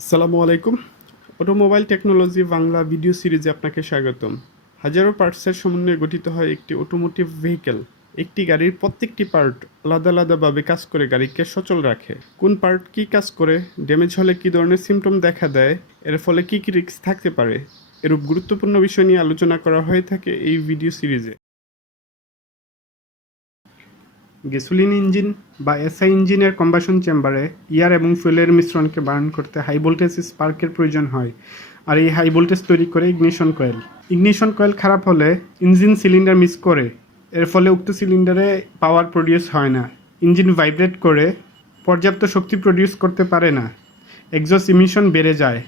আসসালামু আলাইকুম। Automobile technology Bangla video সিরিজে আপনাকে স্বাগতম। হাজারো পার্টসের সমন্বয়ে গঠিত হয় একটি অটোমোটিভ ভেহিকেল। একটি গাড়ির প্রত্যেকটি পার্ট আলাদা আলাদাভাবে কাজ করে গাড়িকে সচল রাখে। কোন পার্ট কী কাজ করে, ড্যামেজ হলে কী ধরনের সিমটম দেখা দেয়, এর ফলে কী কী রিস্ক থাকতে পারে, এরূপ গুরুত্বপূর্ণ বিষয় নিয়ে আলোচনা করা হয়ে থাকে এই ভিডিও সিরিজে। গ্যাসোলিন ইঞ্জিন বা এসআই ইঞ্জিনের কম্বাসন চেম্বারে এয়ার এবং ফুয়েলের মিশ্রণকে বার্ন করতে হাই ভোল্টেজ স্পার্কের প্রয়োজন হয়, আর এই হাই ভোল্টেজ তৈরি করে ইগনিশন কয়েল। ইগনিশন কয়েল খারাপ হলে ইঞ্জিন সিলিন্ডার মিস করে, এর ফলে উক্ত সিলিন্ডারে পাওয়ার প্রডিউস হয় না, ইঞ্জিন ভাইব্রেট করে পর্যাপ্ত শক্তি প্রডিউস করতে পারে না, এক্সস্ট ইমিশন বেড়ে যায়।